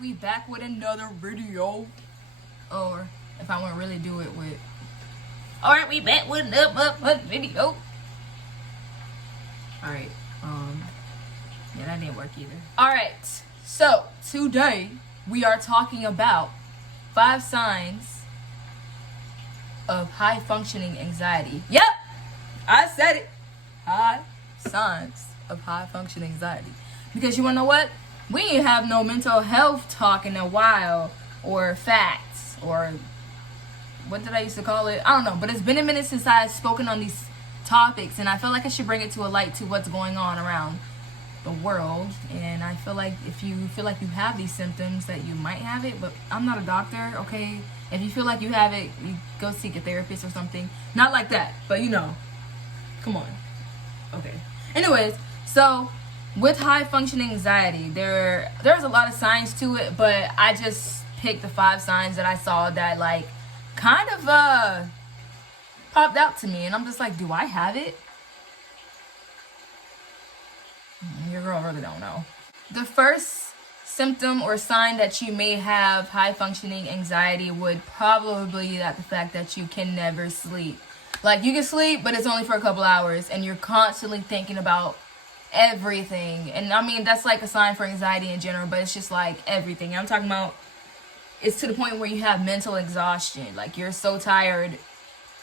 We back with another video. Or if I want to really do it with, alright, we back with another video. Alright, yeah, that didn't work either. Alright, so today we are talking about 5 signs of high functioning anxiety. Yep, I said it. 5 signs of high functioning anxiety. Because you wanna know what? We ain't have no mental health talk in a while, or facts, or what did I used to call it? I don't know, but it's been a minute since I've spoken on these topics, and I feel like I should bring it to a light to what's going on around the world. And I feel like if you feel like you have these symptoms, that you might have it, but I'm not a doctor, okay? If you feel like you have it, you go seek a therapist or something. Not like that, but you know, come on. Okay. Anyways, so with high functioning anxiety, there's a lot of signs to it, but I just picked the 5 signs that I saw that like kind of popped out to me, and I'm just like, do I have it? Your girl really don't know. The first symptom or sign that you may have high functioning anxiety would probably be that the fact that you can never sleep. Like, you can sleep, but it's only for a couple hours, and you're constantly thinking about everything. And I mean, that's like a sign for anxiety in general, but it's just like everything. I'm talking about, it's to the point where you have mental exhaustion. Like, you're so tired.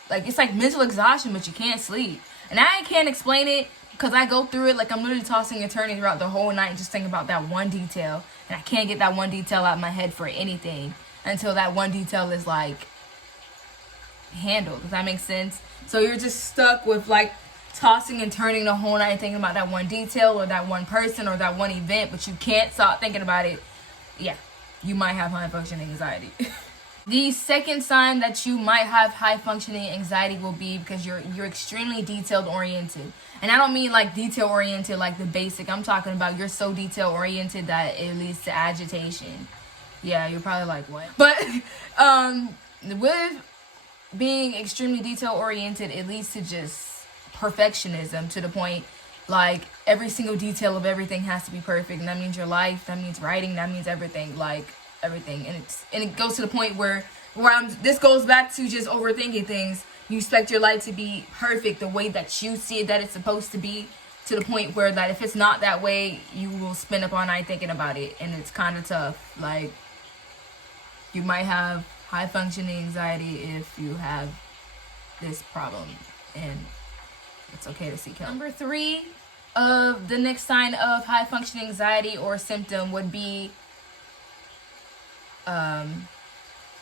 Like, it's like mental exhaustion, but you can't sleep. And I can't explain it because I go through it. Like, I'm literally tossing and turning throughout the whole night just thinking about that one detail. And I can't get that one detail out of my head for anything until that one detail is like handled. Does that make sense? So you're just stuck with like tossing and turning the whole night thinking about that one detail or that one person or that one event, but you can't stop thinking about it. Yeah, you might have high functioning anxiety. The second sign that you might have high functioning anxiety will be because you're extremely detailed oriented. And I don't mean like detail oriented like the basic. I'm talking about you're so detail oriented that it leads to agitation. Yeah, you're probably like, what? But with being extremely detail oriented, it leads to just perfectionism to the point like every single detail of everything has to be perfect, and that means your life, that means writing, that means everything, like everything. And it goes to the point where this goes back to just overthinking things. You expect your life to be perfect the way that you see it that it's supposed to be, to the point where that if it's not that way, you will spend up all night thinking about it, and it's kind of tough. Like, you might have high functioning anxiety if you have this problem, and it's okay to seek help. Number 3 of the next sign of high functioning anxiety or symptom would be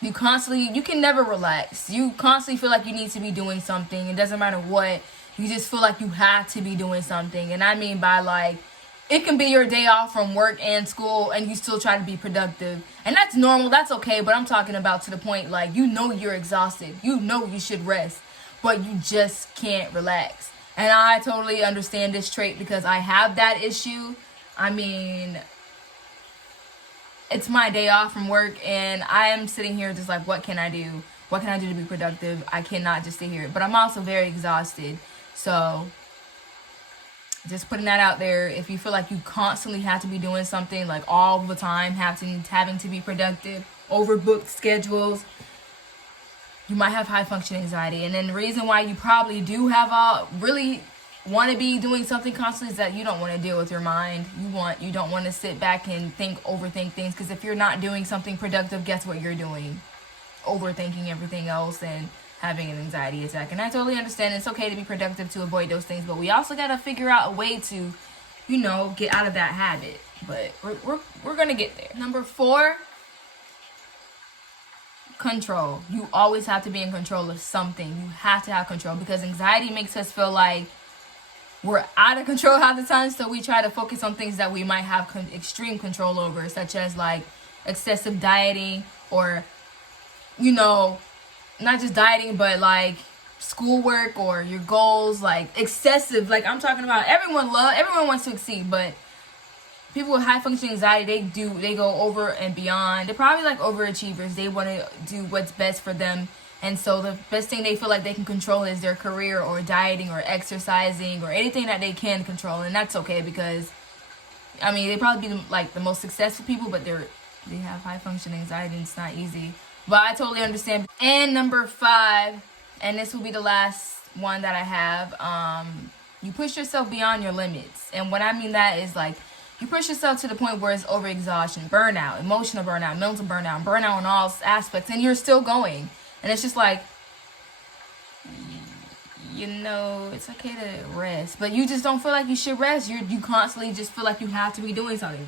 you can never relax. You constantly feel like you need to be doing something. It doesn't matter what. You just feel like you have to be doing something. And I mean by like, it can be your day off from work and school and you still try to be productive. And that's normal. That's okay. But I'm talking about to the point like, you know you're exhausted. You know you should rest. But you just can't relax. And I totally understand this trait because I have that issue. I mean, it's my day off from work and I am sitting here just like, what can I do? What can I do to be productive? I cannot just sit here. But I'm also very exhausted. So just putting that out there, if you feel like you constantly have to be doing something like all the time, having to be productive, overbooked schedules, you might have high functioning anxiety. And then the reason why you probably do have really want to be doing something constantly is that you don't want to deal with your mind. You don't want to sit back and overthink things, because if you're not doing something productive, guess what you're doing? Overthinking everything else and having an anxiety attack. And I totally understand it's okay to be productive to avoid those things, but we also got to figure out a way to, you know, get out of that habit. But we're going to get there. Number 4, control. You always have to be in control of something. You have to have control, because anxiety makes us feel like we're out of control half the time, so we try to focus on things that we might have extreme control over, such as like excessive dieting, or, you know, not just dieting, but like schoolwork or your goals, like excessive. Like, I'm talking about everyone wants to succeed, but people with high functioning anxiety, they go over and beyond. They're probably like overachievers. They want to do what's best for them. And so the best thing they feel like they can control is their career or dieting or exercising or anything that they can control. And that's okay, because I mean, they probably be like the most successful people, but they're they have high functioning anxiety and it's not easy. But I totally understand. And number 5, and this will be the last one that I have, you push yourself beyond your limits. And what I mean that is like, you push yourself to the point where it's overexhaustion, burnout, emotional burnout, mental burnout, burnout in all aspects, and you're still going. And it's just like, you know, it's okay to rest, but you just don't feel like you should rest. You constantly just feel like you have to be doing something.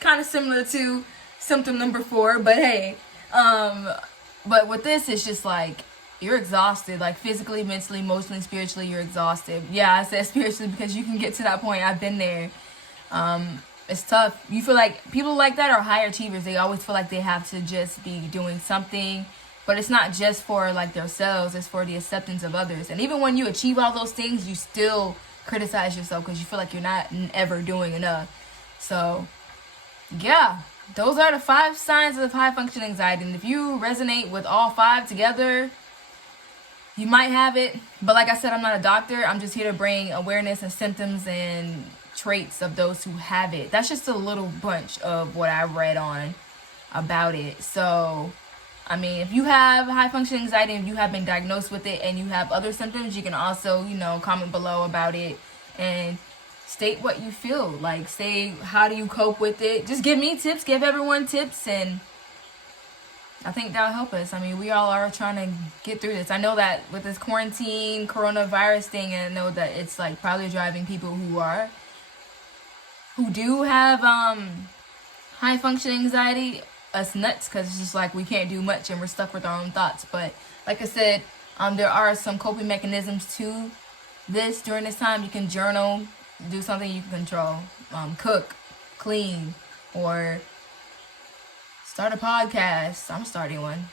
Kind of similar to symptom number 4, but hey, but with this, it's just like, you're exhausted, like physically, mentally, emotionally, spiritually, you're exhausted. Yeah, I said spiritually because you can get to that point. I've been there. It's tough. You feel like people like that are high achievers. They always feel like they have to just be doing something, but it's not just for like themselves. It's for the acceptance of others. And even when you achieve all those things, you still criticize yourself because you feel like you're not ever doing enough. So yeah, those are the 5 signs of high functioning anxiety. And if you resonate with all 5 together, you might have it. But like I said, I'm not a doctor. I'm just here to bring awareness and symptoms and traits of those who have it. That's just a little bunch of what I read on about it. So, I mean, if you have high functioning anxiety and you have been diagnosed with it and you have other symptoms, you can also, you know, comment below about it and state what you feel. Like, say, how do you cope with it? Just give me tips, give everyone tips, and I think that'll help us. I mean, we all are trying to get through this. I know that with this quarantine, coronavirus thing, and I know that it's like probably driving people who do have high functioning anxiety us nuts, because it's just like we can't do much and we're stuck with our own thoughts. But like I said, there are some coping mechanisms to this during this time. You can journal, do something you can control, cook, clean, or start a podcast. I'm starting one.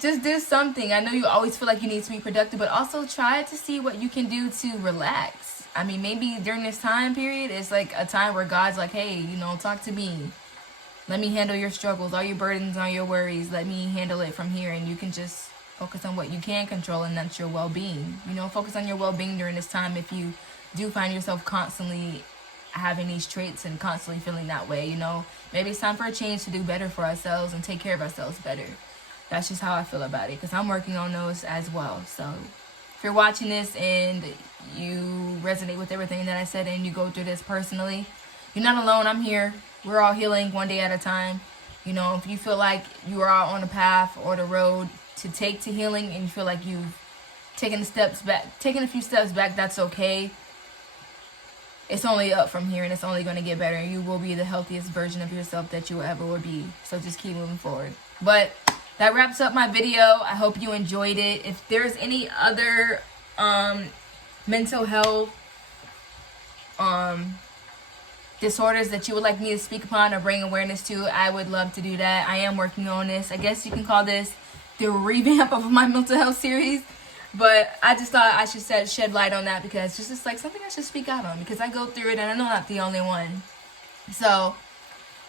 Just do something. I know you always feel like you need to be productive, but also try to see what you can do to relax. I mean, maybe during this time period, it's like a time where God's like, hey, you know, talk to me. Let me handle your struggles, all your burdens, all your worries. Let me handle it from here. And you can just focus on what you can control, and that's your well-being. You know, focus on your well-being during this time if you do find yourself constantly having these traits and constantly feeling that way. You know, maybe it's time for a change to do better for ourselves and take care of ourselves better. That's just how I feel about it, because I'm working on those as well. So if you're watching this and you resonate with everything that I said and you go through this personally, you're not alone. I'm here. We're all healing one day at a time. You know, if you feel like you are on the path or the road to take to healing and you feel like you've taken a few steps back, that's okay. It's only up from here, and it's only going to get better. You will be the healthiest version of yourself that you ever will be. So just keep moving forward. But that wraps up my video. I hope you enjoyed it. If there's any other mental health disorders that you would like me to speak upon or bring awareness to, I would love to do that. I am working on this. I guess you can call this the revamp of my mental health series. But I just thought I should shed light on that, because it's just like something I should speak out on, because I go through it and I know I'm not the only one. So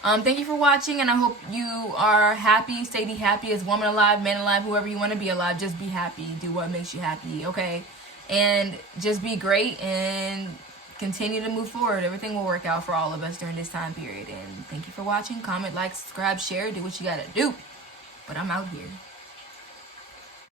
thank you for watching, and I hope you are happy. Stay happy as woman alive, man alive, whoever you want to be alive. Just be happy. Do what makes you happy, okay? And just be great and continue to move forward. Everything will work out for all of us during this time period. And thank you for watching. Comment, like, subscribe, share. Do what you gotta do. But I'm out here.